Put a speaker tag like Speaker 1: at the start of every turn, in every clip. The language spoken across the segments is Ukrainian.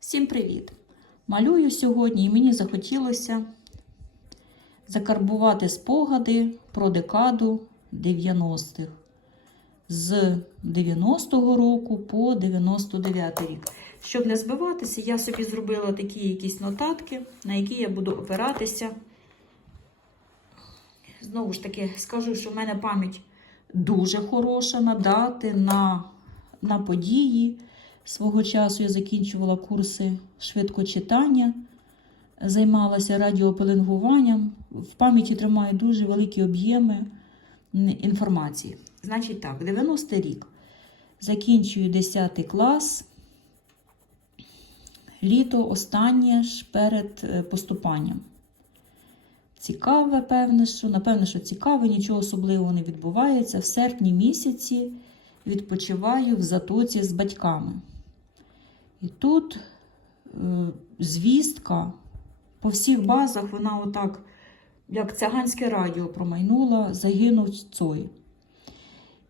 Speaker 1: Всім привіт! Малюю сьогодні і мені захотілося закарбувати спогади про декаду 90-х з 90-го року по 99 рік. Щоб не збиватися, я собі зробила такі якісь нотатки, на які я буду опиратися. Знову ж таки, скажу, що в мене пам'ять дуже хороша на дати, на, на події. Свого часу я закінчувала курси швидкочитання, займалася радіопеленгуванням. В пам'яті тримаю дуже великі об'єми інформації. Значить так, 90 рік. Закінчую 10 клас. Літо останнє ж перед е, поступанням. Цікаве, певне, що, напевне, що цікаве, нічого особливого не відбувається. В серпні місяці відпочиваю в затоці з батьками. І тут е, звістка по всіх базах, вона отак, як циганське радіо промайнула, загинув Цой.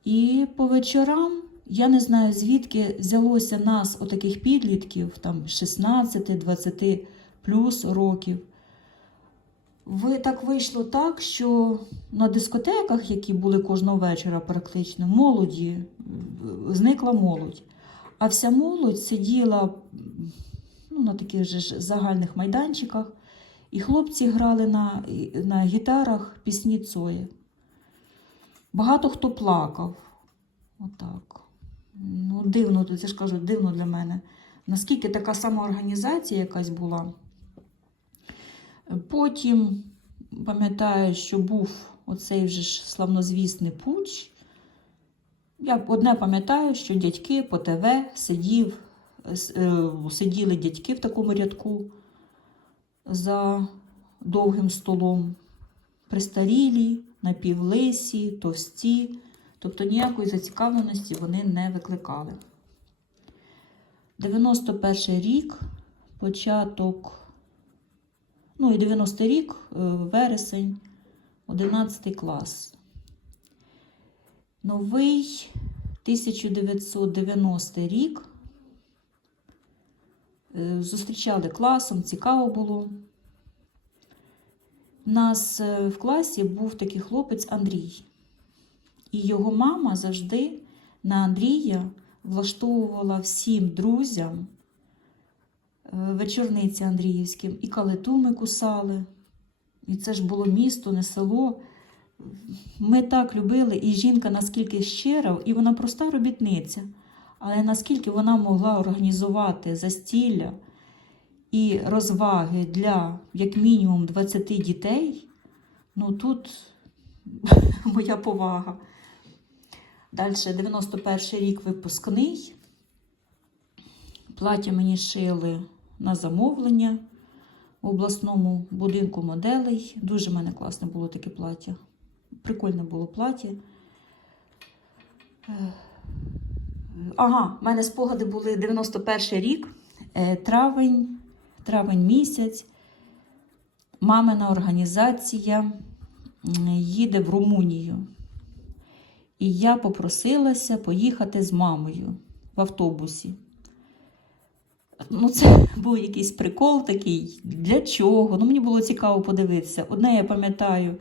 Speaker 1: І по вечорам, я не знаю, звідки взялося нас, отаких підлітків, там 16-20 плюс років. Ви так вийшло так, що на дискотеках, які були кожного вечора, практично, молоді, зникла молодь. А вся молодь сиділа ну, на таких же загальних майданчиках, і хлопці грали на, на гітарах пісні Цоя. Багато хто плакав. Отак. Ну, дивно, це ж кажу, дивно для мене. Наскільки така сама організація якась була. Потім пам'ятаю, що був оцей вже ж славнозвісний пуч. Я одне пам'ятаю, що дядьки по ТВ сидів, е, сиділи дядьки в такому рядку за довгим столом. Престарілі, напівлисі, товсті, тобто ніякої зацікавленості вони не викликали. 91 рік, початок, ну і 90 рік, е, вересень, 11 клас. Новий 1990 рік. Е, Зустрічали класом, цікаво було. У нас е, в класі був такий хлопець Андрій. І його мама завжди на Андрія влаштовувала всім друзям е, вечорниці Андріївським. І калиту ми кусали. І це ж було місто, не село. Ми так любили, і жінка наскільки щира, і вона проста робітниця, але наскільки вона могла організувати застілля і розваги для як мінімум 20 дітей, ну тут моя повага. Далі 91 рік випускний. Плаття мені шили на замовлення в обласному будинку моделей. Дуже в мене класне було таке плаття. Прикольне було плаття. Е, Ага, в мене спогади були 91 рік, е, травень, травень місяць. Мамина організація їде в Румунію. І я попросилася поїхати з мамою в автобусі. Ну, це був якийсь прикол такий. Для чого? Ну, мені було цікаво подивитися. Одне, я пам'ятаю,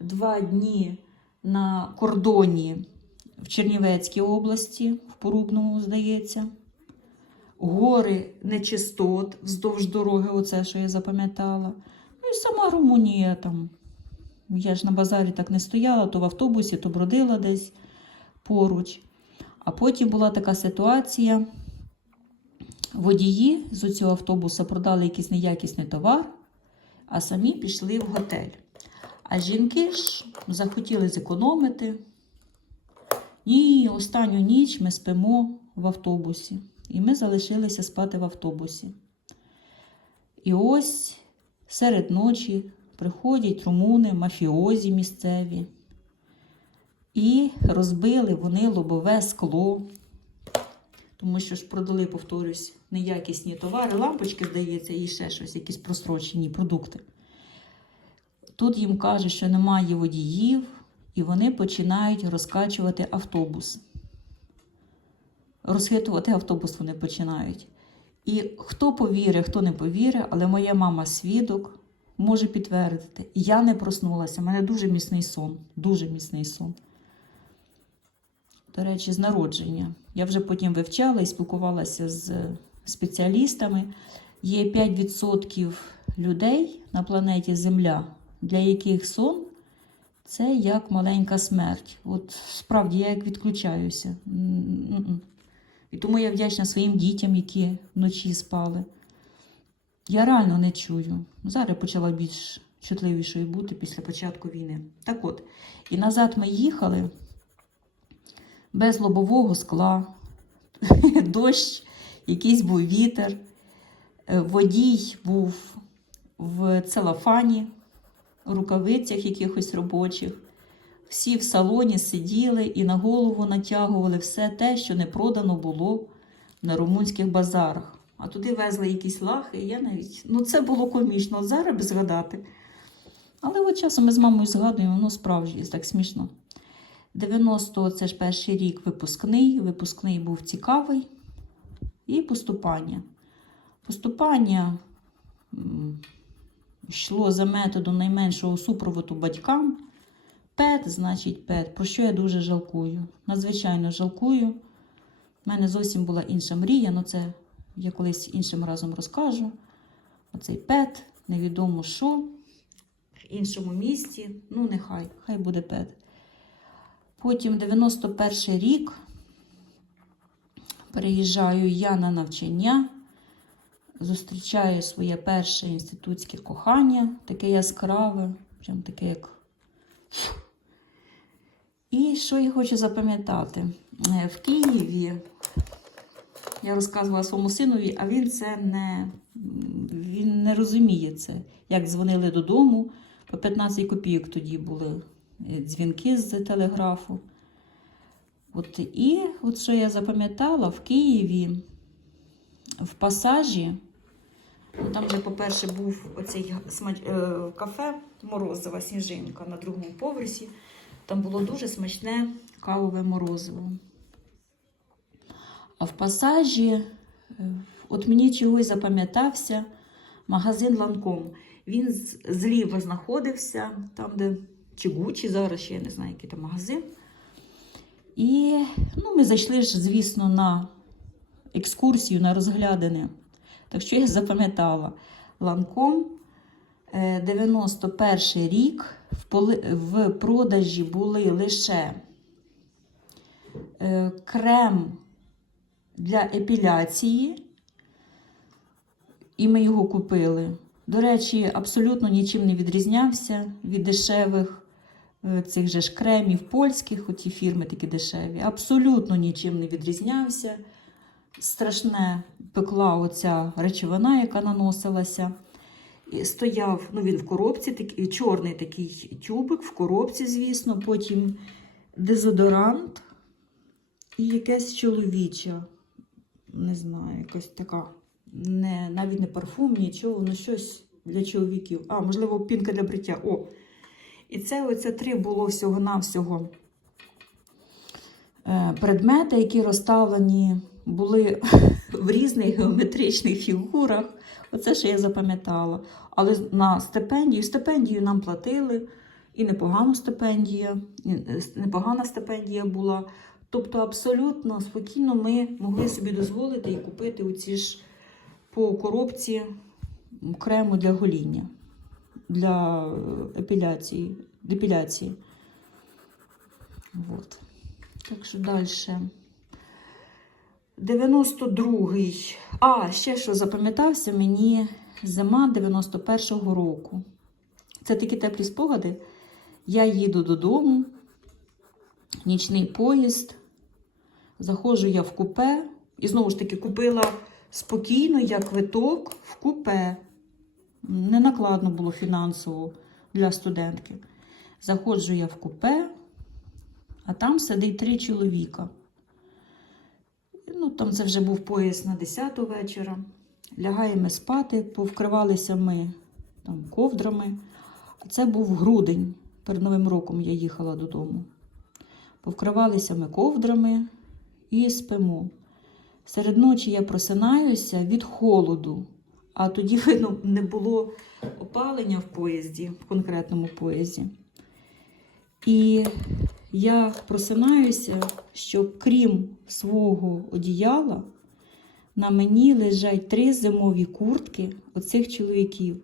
Speaker 1: два дні на кордоні в Чернівецькій області, в Порубному, здається. Гори нечистот вздовж дороги, оце, що я запам'ятала. Ну і сама Румунія там. Я ж на базарі так не стояла, то в автобусі, то бродила десь поруч. А потім була така ситуація. Водії з цього автобуса продали якийсь неякісний товар, а самі пішли в готель. А жінки ж захотіли зекономити. І останню ніч ми спимо в автобусі. І ми залишилися спати в автобусі. І ось серед ночі приходять румуни, мафіозі місцеві. І розбили вони лобове скло. Тому що ж продали, повторюсь, неякісні товари, лампочки, здається, і ще щось, якісь просрочені продукти. Тут їм кажуть, що немає водіїв, і вони починають розкачувати автобус. Розхитувати автобус вони починають. І хто повірить, хто не повірить, але моя мама свідок може підтвердити. Я не проснулася, у мене дуже міцний сон, дуже міцний сон. До речі, з народження. Я вже потім вивчала і спілкувалася з спеціалістами. Є 5% людей на планеті Земля, для яких сон це як маленька смерть. От справді я як відключаюся. І тому я вдячна своїм дітям, які вночі спали. Я реально не чую. Зараз почала більш чутливішою бути після початку війни. Так от, і назад ми їхали без лобового скла, дощ, якийсь був вітер, Е, водій був в целофані, рукавицях якихось робочих. Всі в салоні сиділи і на голову натягували все те, що не продано було на румунських базарах. А туди везли якісь лахи, і я навіть. Ну, це було комічно, от зараз би згадати. Але от часом ми з мамою згадуємо, воно справжнє, так смішно. 90 це ж перший рік випускний. Випускний був цікавий. І поступання. Поступання йшло за методом найменшого супроводу батькам. Пет, значить, пет, про що я дуже жалкую. Надзвичайно жалкую. У мене зовсім була інша мрія, але це я колись іншим разом розкажу. Оцей пет, невідомо що, в іншому місті. Ну, нехай, хай буде пет. Потім 91 рік переїжджаю я на навчання, зустрічаю своє перше інститутське кохання, таке яскраве, прям таке як. І що я хочу запам'ятати? Е, В Києві я розказувала своєму синові, а він це не, він не розуміє це. Як дзвонили додому, по 15 копійок тоді були е, дзвінки з телеграфу. От, і от що я запам'ятала, в Києві в пасажі, там, де, по-перше, був оцей е, кафе Морозова Сніжинка на другому поверсі, там було дуже смачне кавове морозиво. А в пасажі, е, от мені чогось запам'ятався магазин Ланком. Він зліва знаходився, там, де чи Гучі зараз, ще я не знаю, який там магазин. І ну, ми зайшли ж, звісно, на екскурсію, на розглядини. Так що я запам'ятала Ланком е, 91 рік в, продажі були лише е, крем для епіляції, і ми його купили. До речі, абсолютно нічим не відрізнявся від дешевих е, цих же ж кремів польських, оті фірми такі дешеві. Абсолютно нічим не відрізнявся. Страшне пекла оця речовина, яка наносилася. І стояв, ну він в коробці, такий, чорний такий тюбик в коробці, звісно, потім дезодорант і якесь чоловіче, не знаю, якась така, не, навіть не парфум, нічого, ну щось для чоловіків. А, можливо, пінка для бриття. О! І це оце три було всього-навсього е, предмети, які розставлені були в різних геометричних фігурах. Оце що я запам'ятала. Але на стипендію, стипендію нам платили, і непогану стипендія, е, непогана стипендія була. Тобто, абсолютно спокійно ми могли собі дозволити і купити оці ж по коробці крему для гоління, для е, епіляції. депіляції. Вот. Так що далі. 92-й. А, ще що запам'ятався мені зима 91-го року. Це такі теплі спогади. Я їду додому, нічний поїзд. Заходжу я в купе. І знову ж таки купила спокійно я квиток в купе. Не накладно було фінансово для студентки. Заходжу я в купе, а там сидить три чоловіка. Ну, там це вже був поїзд на 10 вечора. Лягаємо спати, повкривалися ми там, ковдрами. Це був грудень. Перед Новим роком я їхала додому. Повкривалися ми ковдрами і спимо. Серед ночі я просинаюся від холоду, а тоді, видно, не було опалення в поїзді, в конкретному поїзді. І я просинаюся, що крім свого одіяла, на мені лежать три зимові куртки оцих чоловіків,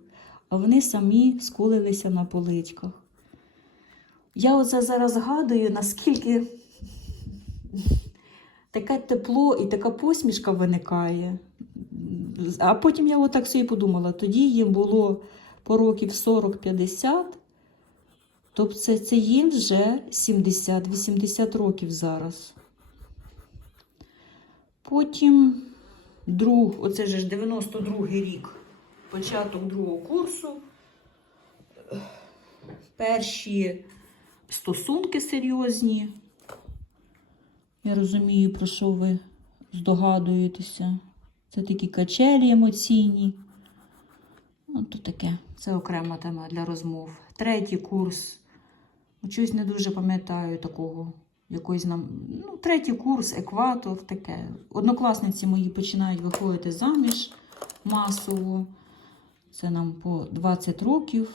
Speaker 1: а вони самі скулилися на поличках. Я оце зараз згадую, наскільки таке тепло і така посмішка виникає. А потім я отак собі подумала, тоді їм було по років 40-50, тобто це, їм вже 70-80 років зараз. Потім друг, оце ж 92-й рік, початок другого курсу. Перші стосунки серйозні. Я розумію, про що ви здогадуєтеся. Це такі качелі емоційні. От то таке. Це окрема тема для розмов. Третій курс. Чогось не дуже пам'ятаю такого. Якось нам. Ну, третій курс, екватор, таке. Однокласниці мої починають виходити заміж масово. Це нам по 20 років.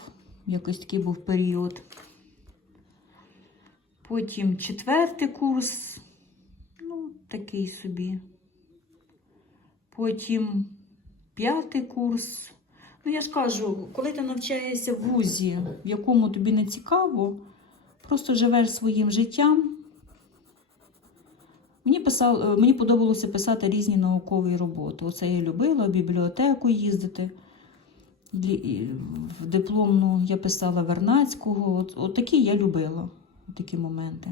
Speaker 1: Якось такий був період. Потім четвертий курс. Ну, такий собі. Потім п'ятий курс. Ну, я ж кажу, коли ти навчаєшся в вузі, в якому тобі не цікаво, просто живеш своїм життям. Мені, писав, е, мені подобалося писати різні наукові роботи. Оце я любила в бібліотеку їздити. В дипломну я писала Вернацького. От, от такі я любила, от такі моменти.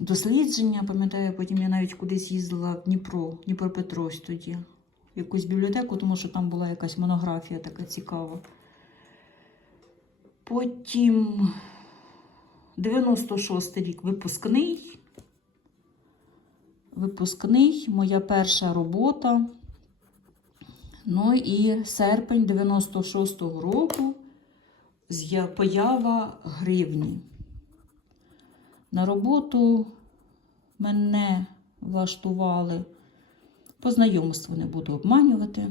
Speaker 1: Дослідження, пам'ятаю, потім я навіть кудись їздила в Дніпро, Дніпропетровськ тоді, в якусь бібліотеку, тому що там була якась монографія така цікава. Потім 96 рік випускний. Випускний, моя перша робота. Ну і серпень 96-го року поява гривні. На роботу мене влаштували по знайомству, не буду обманювати.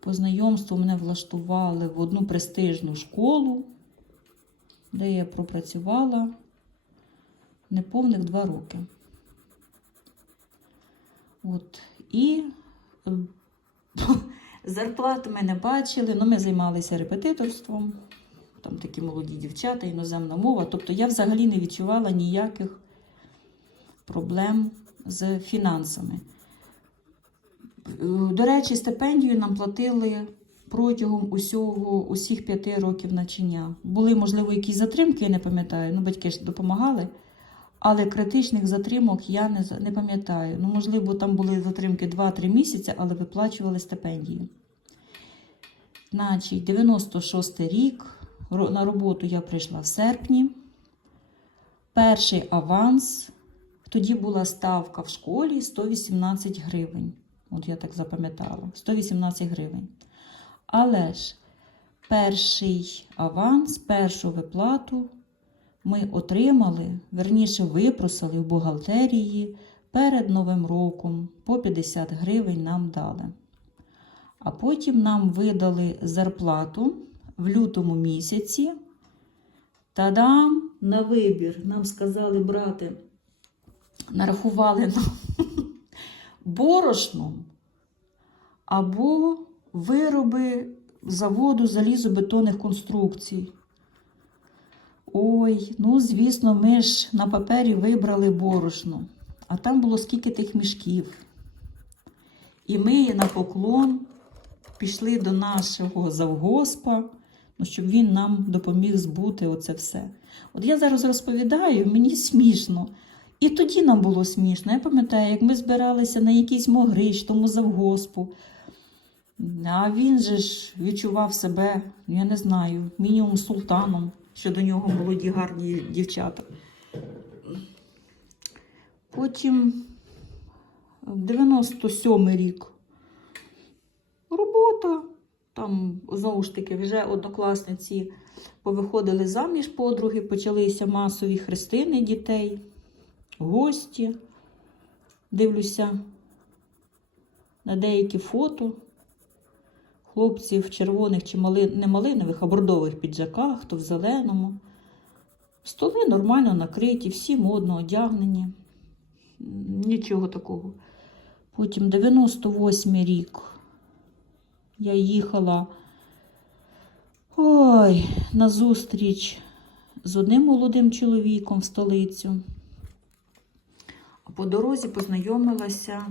Speaker 1: По знайомству мене влаштували в одну престижну школу, де я пропрацювала неповних два роки. От. І е, зарплату ми не бачили, ну ми займалися репетиторством там такі молоді дівчата, іноземна мова. Тобто я взагалі не відчувала ніяких проблем з фінансами. Е, До речі, стипендію нам платили протягом усього, усіх п'яти років навчання. Були, можливо, якісь затримки, я не пам'ятаю, ну батьки ж допомагали. Але критичних затримок я не, не пам'ятаю. Ну, можливо, там були затримки 2-3 місяці, але виплачували стипендію. Значить, 96 рік. На роботу я прийшла в серпні. Перший аванс. Тоді була ставка в школі 118 гривень. От я так запам'ятала. 118 гривень. Але ж перший аванс, першу виплату ми отримали, верніше випросили в бухгалтерії перед Новим роком. По 50 гривень нам дали. А потім нам видали зарплату в лютому місяці. Та-дам! На вибір. Нам сказали брати, нарахували нам борошном або вироби заводу залізобетонних конструкцій. Ой, ну звісно, ми ж на папері вибрали борошно, а там було скільки тих мішків. І ми на поклон пішли до нашого завгоспа, ну, щоб він нам допоміг збути оце все. От я зараз розповідаю, мені смішно. І тоді нам було смішно. Я пам'ятаю, як ми збиралися на якийсь могрич тому завгоспу. А він же ж відчував себе, я не знаю, мінімум султаном, що до нього молоді гарні дівчата. Потім 97-й рік. Робота. Там, знову ж таки, вже однокласниці повиходили заміж подруги, почалися масові хрестини дітей. гості. Дивлюся на деякі фото. Хлопці в червоних чи мали... не малинових, а бордових піджаках, то в зеленому. Столи нормально накриті, всі модно одягнені. Нічого такого. Потім 98 й рік. Я їхала ой, на зустріч з одним молодим чоловіком в столицю. А по дорозі познайомилася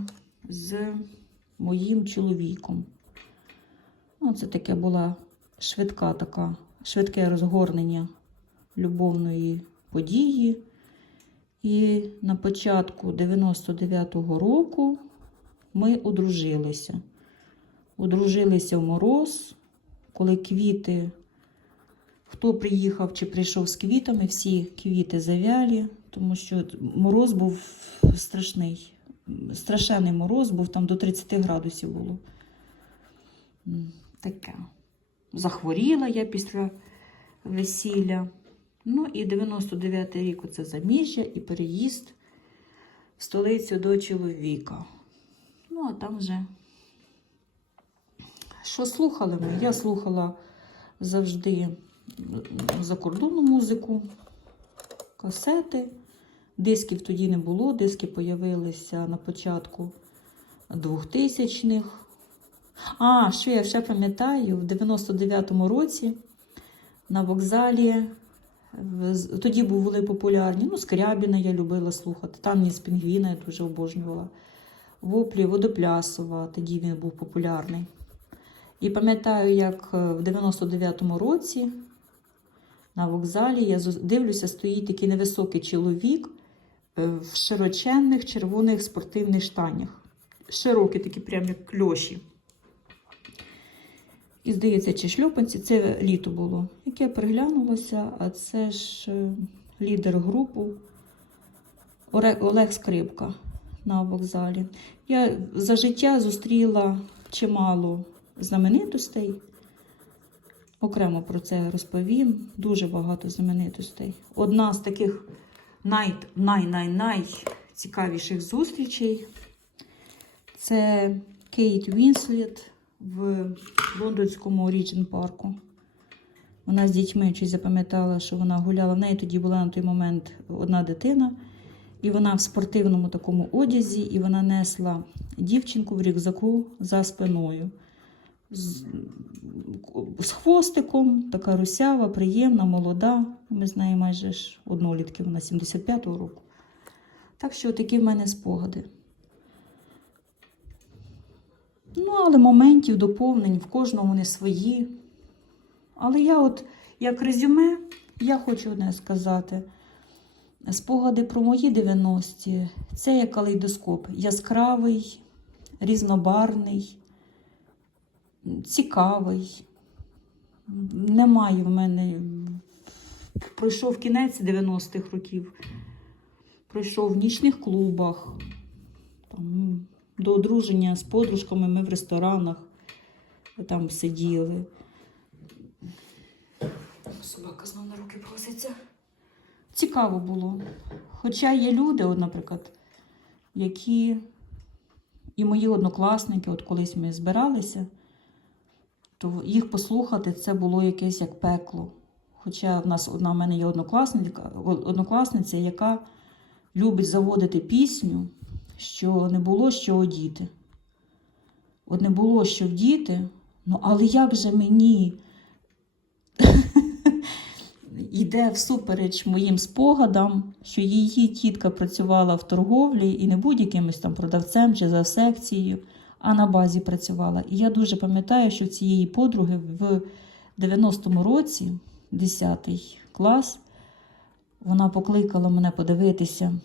Speaker 1: з моїм чоловіком. Ну, це таке була швидка така, швидке розгорнення любовної події. І на початку 99-го року ми одружилися. Одружилися в мороз, коли квіти, хто приїхав чи прийшов з квітами, всі квіти завялі, тому що мороз був страшний. Страшенний мороз був, там до 30 градусів було. Таке. Захворіла я після весілля. Ну і 99-й рік оце заміжжя і переїзд в столицю до чоловіка. Ну, а там вже. Що слухали ми? Я слухала завжди закордонну музику, касети. Дисків тоді не було, диски появилися на початку 2000-х. А, що я ще пам'ятаю, в 99-му році на вокзалі тоді були популярні. Ну, Скрябіна я любила слухати. Там ні з Пінгвіна я дуже обожнювала. Воплі Водоплясова, тоді він був популярний. І пам'ятаю, як е, в 99-му році на вокзалі я дивлюся, стоїть такий невисокий чоловік е, в широченних червоних спортивних штанях. Широкі такі, прям як кльоші. І здається, чи шльопанці, це літо було. Як я приглянулася, а це ж е, лідер групу Олег Скрипка на вокзалі. Я за життя зустріла чимало знаменитостей. Окремо про це розповім. Дуже багато знаменитостей. Одна з таких най, най, най, най цікавіших зустрічей це Кейт Вінслет в лондонському Ріджен парку. Вона з дітьми щось запам'ятала, що вона гуляла. В неї тоді була на той момент одна дитина, і вона в спортивному такому одязі, і вона несла дівчинку в рюкзаку за спиною. З, з хвостиком, така русява, приємна, молода. Ми з нею майже ж однолітки, вона 75-го року. Так що такі в мене спогади. Ну, але моментів, доповнень в кожному вони свої. Але я от, як резюме, я хочу одне сказати. Спогади про мої 90-ті це як калейдоскоп. Яскравий, різнобарний, цікавий. Немає в мене. Пройшов кінець 90-х років. Пройшов в нічних клубах. Там, до одруження з подружками ми в ресторанах там сиділи. Собака знову на руки проситься. Цікаво було. Хоча є люди, от, наприклад, які і мої однокласники, от колись ми збиралися, то їх послухати це було якесь як пекло. Хоча в нас одна в мене є однокласниця, однокласниця, яка любить заводити пісню, що не було що одіти. От не було що вдіти, ну але як же мені йде всупереч моїм спогадам, що її тітка працювала в торговлі і не будь-якимось там продавцем чи за секцією, а на базі працювала. І я дуже пам'ятаю, що цієї подруги в 90-му році, 10 клас, вона покликала мене подивитися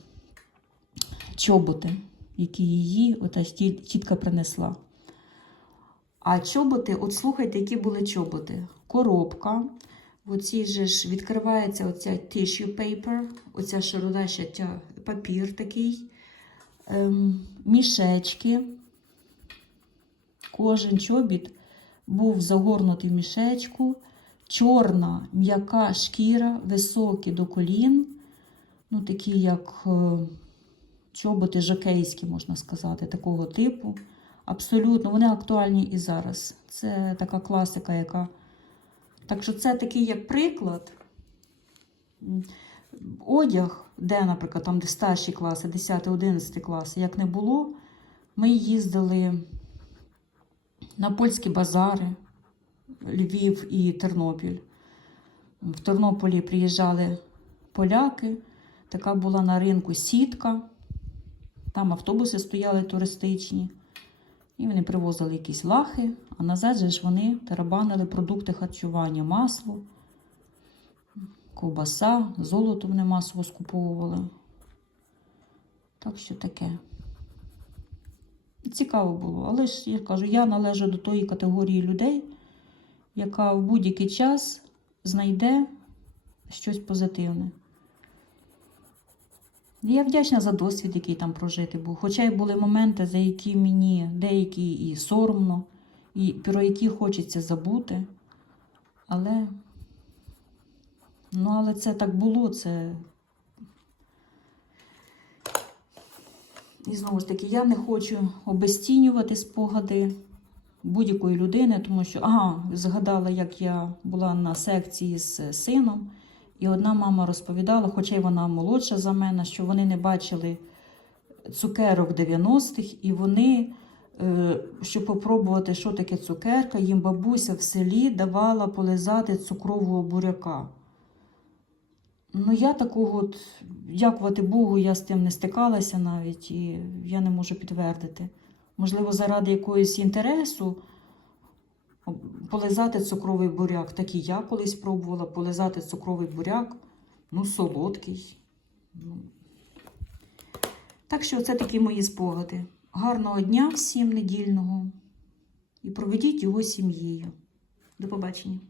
Speaker 1: чоботи, які її ота тітка принесла. А чоботи, от слухайте, які були чоботи. Коробка. В оцій же ж відкривається оця tissue paper, оця широдаща ця папір такий, ем, мішечки. Кожен чобіт був загорнутий в мішечку, чорна м'яка шкіра, високі до колін, ну такі як е, чоботи жокейські, можна сказати, такого типу. Абсолютно, вони актуальні і зараз. Це така класика, яка. Так що це такий як приклад. Одяг, де, наприклад, там, де старші класи, 10-11 класи, як не було, ми їздили на польські базари, Львів і Тернопіль. В Тернополі приїжджали поляки, така була на ринку сітка. Там автобуси стояли туристичні. І вони привозили якісь лахи, а назад же ж вони тарабанили продукти харчування, масло, ковбаса, золото вони масово скуповували. Так що таке. Цікаво було. Але ж я кажу, я належу до тої категорії людей, яка в будь-який час знайде щось позитивне. Я вдячна за досвід, який там прожити був. Хоча й були моменти, за які мені деякі і соромно, і про які хочеться забути. Але, ну, але це так було, це. І знову ж таки, я не хочу обезцінювати спогади будь-якої людини, тому що, ага, згадала, як я була на секції з сином. І одна мама розповідала, хоча й вона молодша за мене, що вони не бачили цукерок 90-х, і вони, е, щоб попробувати, що таке цукерка, їм бабуся в селі давала полизати цукрового буряка. Ну, я такого, от, дякувати Богу, я з тим не стикалася навіть, і я не можу підтвердити. Можливо, заради якогось інтересу полизати цукровий буряк. Так і я колись пробувала полизати цукровий буряк. Ну, солодкий. Ну. Так що це такі мої спогади. Гарного дня всім недільного і проведіть його сім'єю. До побачення.